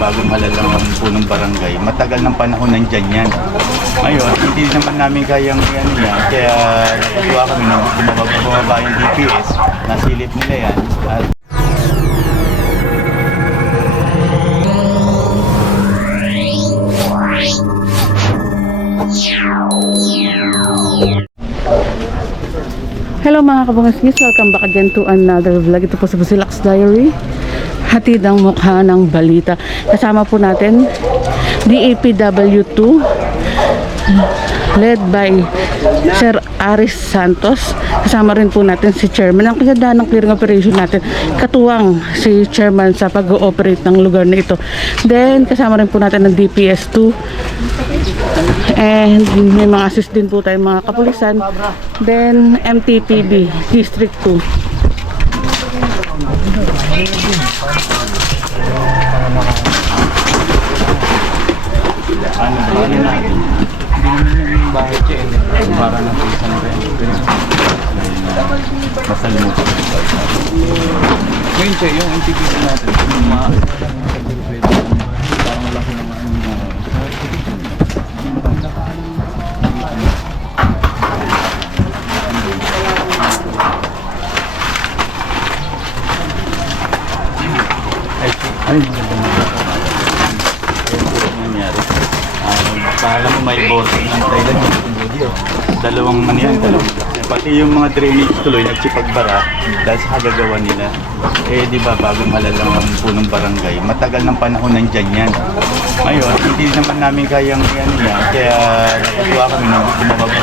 bagong halalang punong barangay. Matagal ng panahon nandyan yan. Ngayon, hindi naman namin kayang ano yan. Kaya natutuwa kami nung bumaba yung DPS, nasilip nila yan. At hello mga kabungas-ngis, welcome back again to another vlog. Ito po sa Busilak's Diary, hatid ang mukha ng balita. Kasama po natin DAPW2 led by Sir Aris Santos. Kasama rin po natin si Chairman. Ang kagandahan ng clearing operation natin, katuwang si Chairman sa pag-ooperate ng lugar na ito. Then kasama rin po natin ng DPS2 and may mga assist din po tayong mga kapulisan. Then MTPB District 2. ano natin? Hindi naman yung bahay siya para na po isang masalimutan. Ngayon siya, yung MTPB natin, yung parang malaki naman ay, nangyari. Pahala mo may boarding ng Thailand yung video. Dalawang man yan, dalawang. Pati yung mga drainage tuloy nagsipagbara dahil sa kagagawa nila. Eh di ba bagong halalang punong barangay, matagal ng panahon nandyan yan. Ngayon, hindi naman namin kayang ano yan. Kaya natutuwa kami nung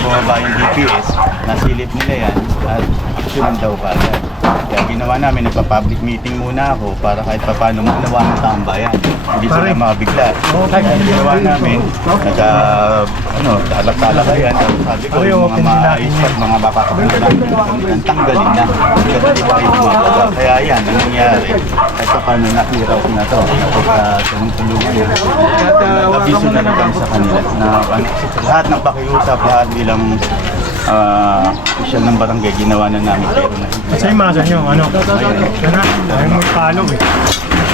bumaba yung DPS, nasilip nila yan at aksyonan daw kagad. Kaya ginawa namin, nagpa-public meeting muna ako para kahit paano maunawa ng taong bayan. Hindi sila mabigla. Kaya ginawa namin, talak-talakayan. Sabi ko, yung mga maayos at mga makakabanda namin, ang tanggalin na. Kasi pa kayo bumababa. Kaya yan, ang nangyari. Kahit paano nakiraw na to. Tulong-tulungan na. Nag-abiso na rin kami sa kanila. Na lahat ng pakiusap, lahat bilang official ng barangay, ginawa na namin pero na. Sa imasan nyo, ano? Ayaw mo ipalo eh.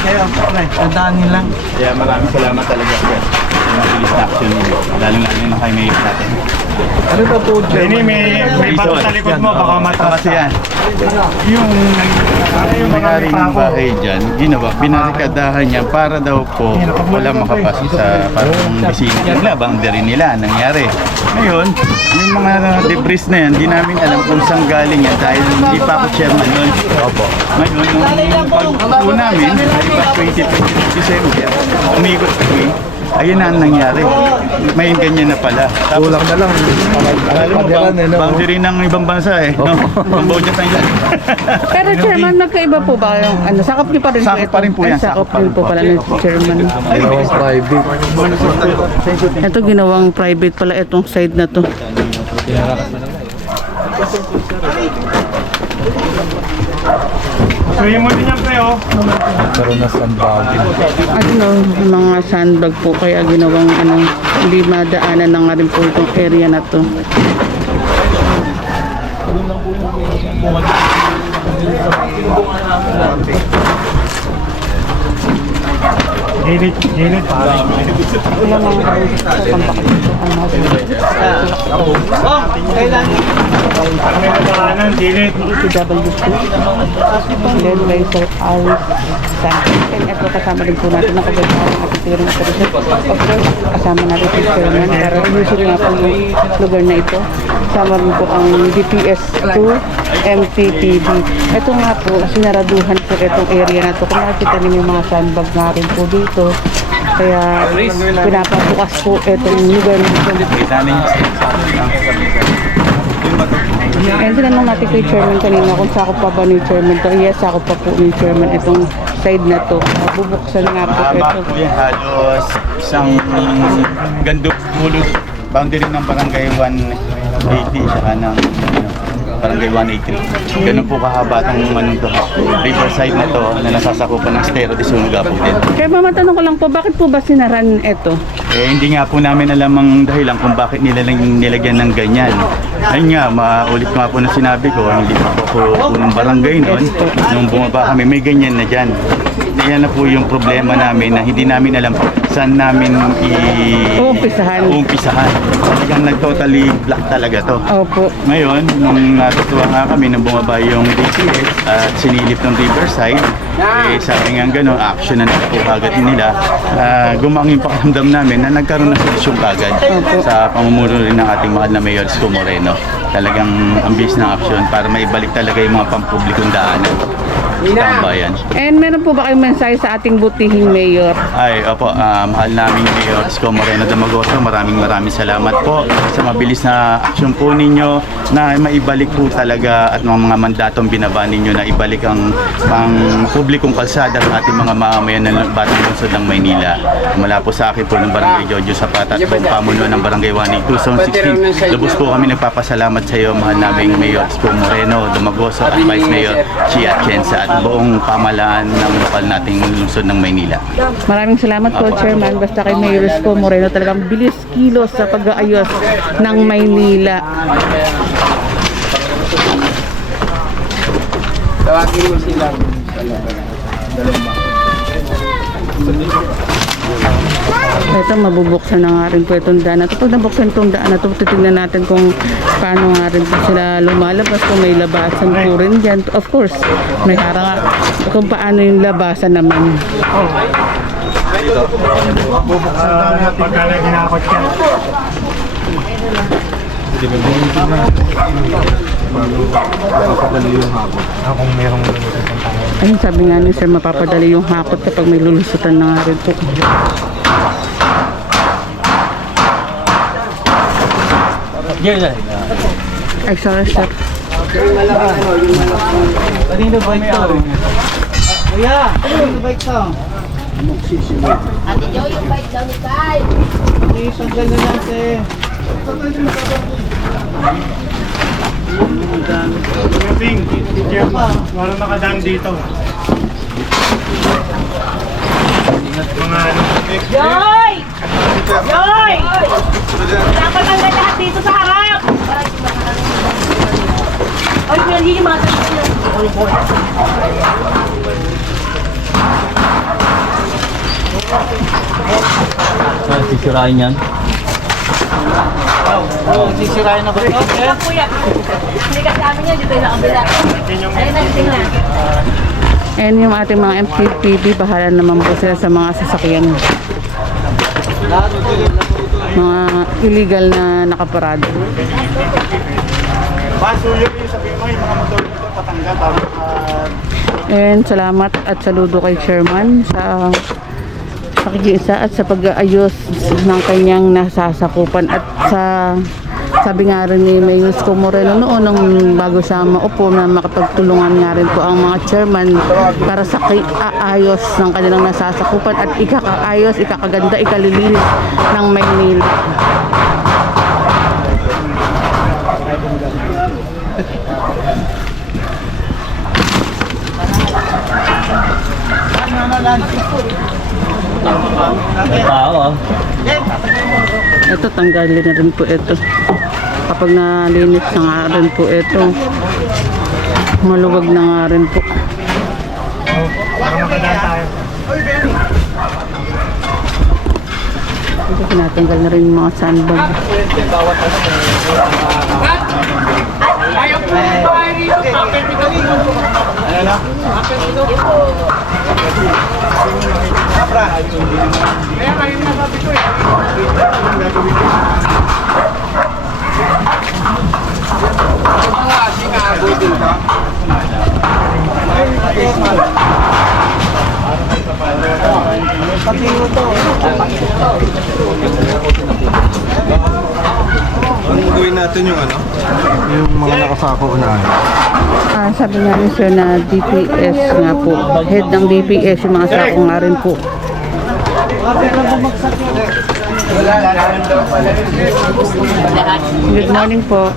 Kaya, tandaan nila. Kaya maraming salamat talaga sir. Yung bilis na action nila. Lalo-lalo na kayo may natin. Ano ba po? May bato sa likod mo, baka mataas yan. Yung may-ari ng bahay dyan, ginawa, binarikadahan niya para daw po wala makapasok sa parang bisina nila, boundary nila, nangyari. Ngayon, yung mga debris na yan, di namin alam kung saan galing yan dahil hindi pa ako chairman nun. Opo. Ngayon, nung pag-upo namin, ay 2020 December, umikot kami. Ayun na ang nangyari. May ganyan na pala. Tapos, Kulang na lang. alam mo, boundary ng ibang bansa eh. No? Cambodia, Thailand. Pero Chairman, magkaiba po ba yung ano? Sakop niyo pa rin Sakop pa rin po yan. Sakop din po pala ng Chairman. Private. Ito ginawang private pala itong side na to. Suyin mo din yan kayo. Ano, mga sandbag po kaya ginawang ano, hindi madaanan na nga rin po itong area na to. Gilid pare. Wala mga Parang may nagkakanan, gilid. PWC led by Sir Aris Santos. And ito kasama rin po natin ang kagandahan ng itiring operation. Of course, kasama natin si Chairman. Pero usually nga po yung lugar na ito. Kasama rin po ang DPS2 MTPB. Ito nga po, sinaraduhan po itong area na to. Kung nakikita niyo yung mga sandbag nga rin po dito. Kaya pinapabukas po itong lugar na ito. And tinanong natin kay Chairman kanina kung sakop pa ba ni Chairman to. Yes, sakop pa po ni Chairman itong side na to. Bubuksan nga po ito. Haba po yan, halos isang gandong mulog. Boundary ng barangay 180 saka ng barangay 183. Ganun po kahaba itong riverside na to na nasasakupan ng Estero de Sunuga po din. Kaya matanong ko lang po, bakit po ba sinaran ito? Hindi nga po namin alam ang dahilan kung bakit nilagyan ng ganyan. Ayun nga, maulit nga po na sinabi ko, hindi pa po ng barangay noon. Nung bumaba kami, may ganyan na dyan. yan na po yung problema namin na hindi namin alam saan namin uumpisahan. Talagang nag-totally black talaga to. Opo. Ngayon, nung natutuwa nga kami nung bumaba yung DCS at sinilip ng Riverside, sabi nga gano'n, action na po kagad nila. Gumang yung pakiramdam namin na nagkaroon ng solusyon kagad sa pamumuno rin ng ating mahal na Mayor Isko Moreno. Talagang ambis ng action para maibalik talaga yung mga pampublikong daanan. Tambayan. And meron po ba kayong mensahe sa ating butihing mayor? Ay, opo, mahal naming Mayor Isko Moreno Damagoso, maraming salamat po sa mabilis na aksyon po ninyo na maibalik po talaga at mga mandatong binaba ninyo na ibalik ang publikong kalsada ng ating mga mamamayan ng Batang Lungsod ng Maynila. Mula po sa akin po ng Barangay Jojo Zapata at buong pamunuan ng Barangay 182 Zone 16. Lubos po kami nagpapasalamat sa iyo, mahal naming Mayor Isko Moreno Damagoso at Vice Mayor Chia Atienza at buong pamalaan ng lokal nating lungsod ng Maynila. Maraming salamat po, Chairman. Basta kay Mayor Isko Moreno, talagang bilis kilos sa pag-aayos ng Maynila. Tawagin mo sila. Ito, mabubuksan na nga rin po itong daan. At pag nabuksan itong daan na ito, titignan natin kung paano nga rin po sila lumalabas, kung may labasan po rin dyan. Of course, may harang kung paano yung labasan naman. Pagka na ginakot ka. Kung merong Ayun, sabi nga ni Sir, mapapadali yung hakot kapag may lulusutan na nga rin po. Ay, sorry, sir. Kanino ba ito? Kuya, kanino ba ito? Ate Jo, yung bike daw ni Kai. Isang ganda lang sir. Ping, walang makadaan dito. Mga ano. Joy! Joy! Dapat ang lahat dito sa harap! Ay, hindi yung mga Sisirain yan. Sisirain na ba ito? kuya. Hindi kasi amin yan, dito yung nakabila. Ayun na, tingnan. And yung ating mga MPPB, bahala naman po sila sa mga sasakyan. Mga illegal na nakaparado. Pasuyo yung sabihin mo yung mga motor dito patanggal para And salamat at saludo kay Chairman sa pakikiisa at sa pag-aayos ng kanyang nasasakupan at sa sabi nga rin ni Mayor Isko Moreno noon nung bago siya maupo na makapagtulungan nga rin po ang mga chairman para sa aayos ng kanilang nasasakupan at ikakaayos, ikakaganda, ikalilinis ng Maynila. Tao. Ito, tanggalin na rin po ito. Kapag nalinis na nga rin po ito, maluwag na nga rin po. para makadaan tayo. Ito, tinatanggal na rin yung mga sandbag. Anong gawin natin yung ano? Yung mga nakasako na. Sabi nga rin sir na DPS nga po. Head ng DPS, yung mga sako nga rin po. Good morning po.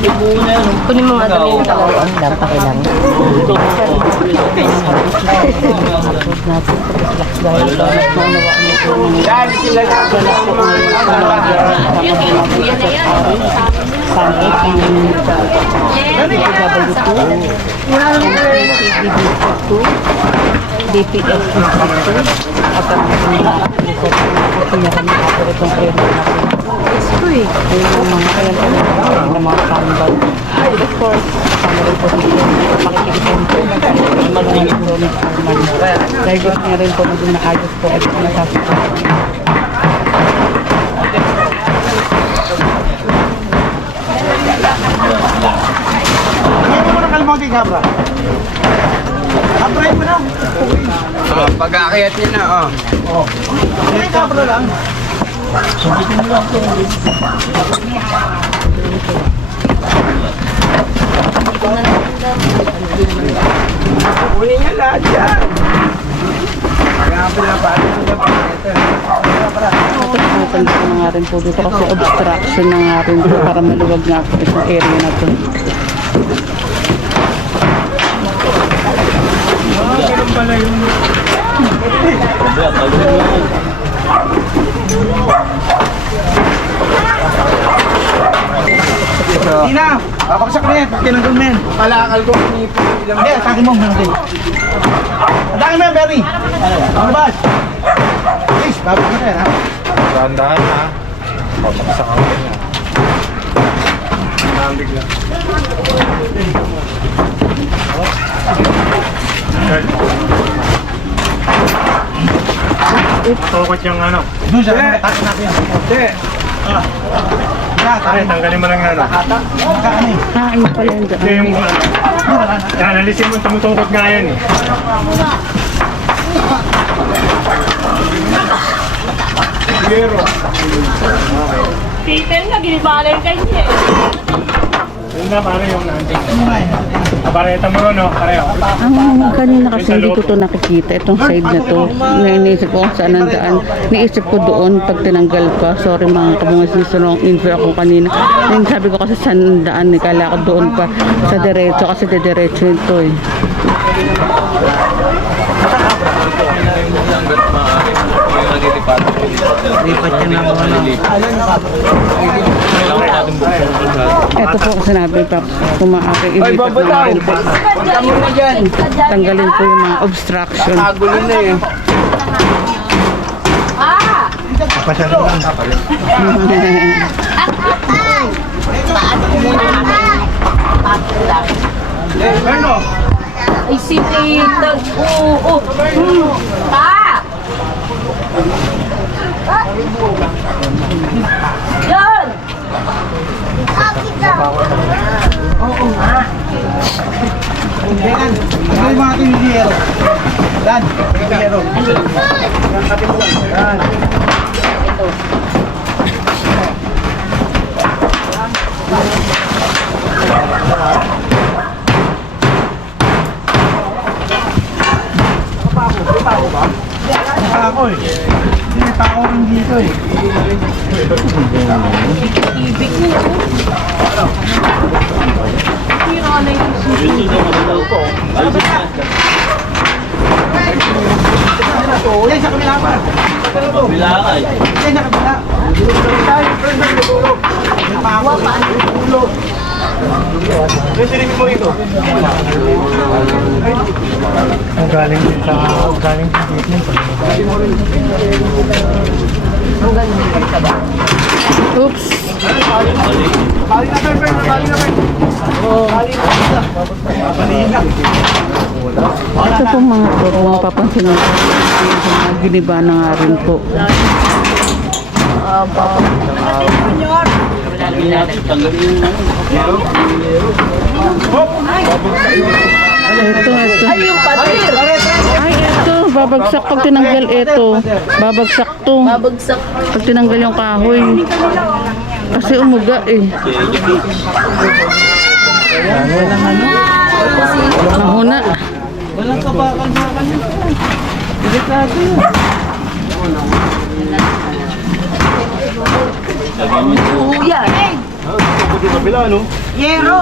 Kunin mo nga dali yung dalawa. Lang, pakilang. Dali sila na. DPS District 2 at ang kanya kami ako itong area natin. Ayun ang mga kaya ng mga tambal. Of course, kasama rin po dito pakikikitin po ng malungit po ng Arman. Dahil gusto niya rin po maging naayos po at nasasakaan. Ngayon mo na kalmati, Gabra. Abray mo na. Pag-aakyat niya na, oh. Ay, Gabra lang. Kunin niya lahat yan. Napansin ko na nga rin po dito kasi obstruction na nga rin po para maluwag nga po isang area na to. Ganun pala yung... Tina, babagsak na yan. Tinanggal mo yan. Kalakal ko pinipin. Hindi, atake mo. Atake mo yan, Bernie. Ano ba? Please, babagsak na yan, ha? Dahan-dahan ha. Papaksak ako niya. Nambig lang. Tukot yung ano. Doon siya, atake natin yan. Hindi. Atake, tanggalin mo lang yung ano. Atake eh. Ano pala yung Ito yung ano. Yan, alisin mo, tumutukot nga yan eh. Zero. Peter na, ginibalay ka niya. Yun na, pare yung nanting. Apareta mo no, pareho. Ang kanina kasi hindi ko to nakikita, itong side na to. Naisip ko kung saan ang daan. Naisip ko doon pag tinanggal pa. Sorry mga kabungas, wrong info ako kanina. Yung sabi ko kasi saan ang daan, kala ko doon pa sa diretso kasi diretso ito eh. Lipat niya na mga Ito po sinabi pa, kumaake, ilipat na nga rin po. Punta mo na dyan. Tanggalin po yung mga obstruction. Kagulo na eh. Pasyalan lang. Berno! Ay, si Peter. Oo. Pa! Yan! Oo nga. Dan, tingnan mo natin yung hero. Dan, yung hero. Dan. Ako eh. Hindi, tao rin dito eh. Ibig mo. Tira na yung susi. Yan, sa kabila pa. Kabila ka eh. Yan, sa kabila. May pa ako. Sinimin mo rito. Galing din sa treatment. Oops! Ito po mga to, kung mapapansin nyo, giniba na nga rin po. Ito. Ay, yung patir. Ay, ito. Babagsak pag tinanggal ito. Babagsak to. Babagsak. Pag tinanggal yung kahoy. Kasi umuga eh. Mahuna. Walang kabakan-bakan yun. Delikado yun. Oo, yan. wala, no? Ito.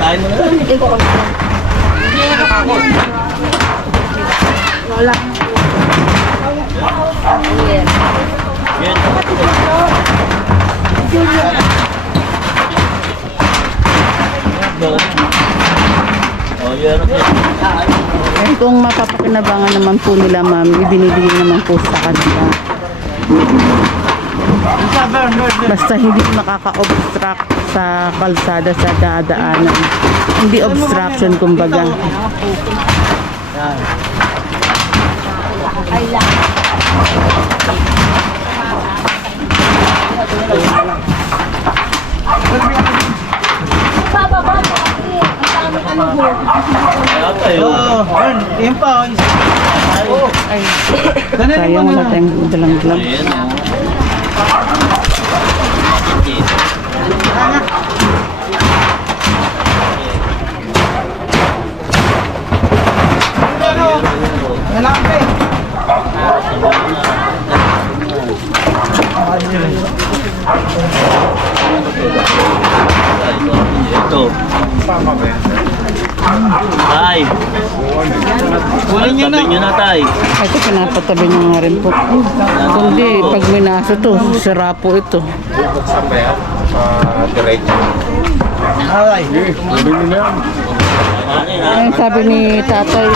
Tayo mo na. Oh, yan. Eh, kung mapapakinabangan naman po nila ma'am, ibinibigay naman po sa kanila. Basta hindi makaka-obstruct sa kalsada sa dadaanan. Hindi obstruction kumbaga. Oo, yan pa. Ay, sayang wala tayong dalang gloves. Ayan, oh. Lalaki. Ito. Tay. Kunin nyo na. Tabi nyo na, tay. Ito pinapatabi niyo nga rin po. Kundi pag minaso to, sira po ito. Alay. Ayun sabi ni tatay,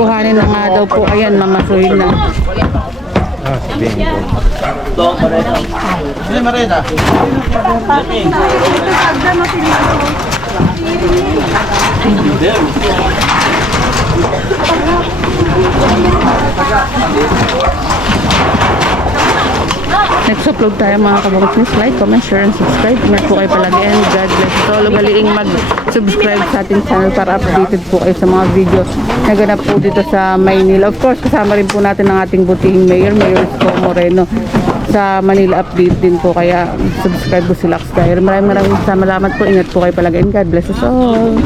kuhanin na nga daw po. Ayan, mamasuhin na. Ito, pareho. Hindi, Mareda. Next upload tayo mga kabangos. Please like, comment, share, and subscribe. Ingat po kayo palagi and God bless you all. Baliing mag-subscribe sa ating channel para updated po kayo sa mga video na ganap po dito sa Maynila. Of course, kasama rin po natin ang ating butihing mayor, Mayor Isko Moreno. Sa Manila update din po. Kaya subscribe po si Lux Diary. Maraming salamat po. Ingat po kayo palagi and God bless us all.